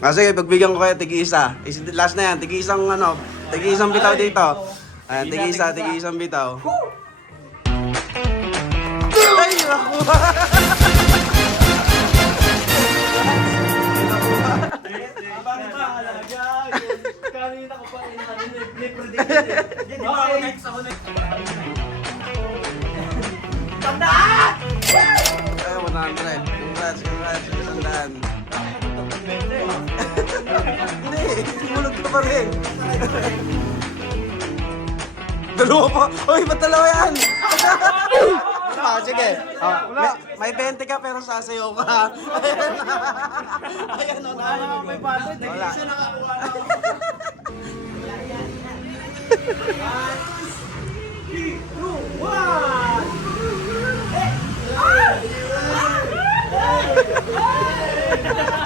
Sige, pagbigyan ko kayo, tig-isa. Last na yan, tig-isang ano, tig-isang bitaw dito. Ayan, tig-isang bitaw. Ay, nakuha! Kanina ko pa rin predict. Ako next. Tandaan! Ay, 100. Congrats, isandaan. Hindi, sumulog ka pa rin. Dalawa pa. Uy, ba't dalawa yan? Sige. May 20 ka pero sasayaw ka. Ayan, o. May bato, Wala. isa nakakuha na ako. 1, 2, 1!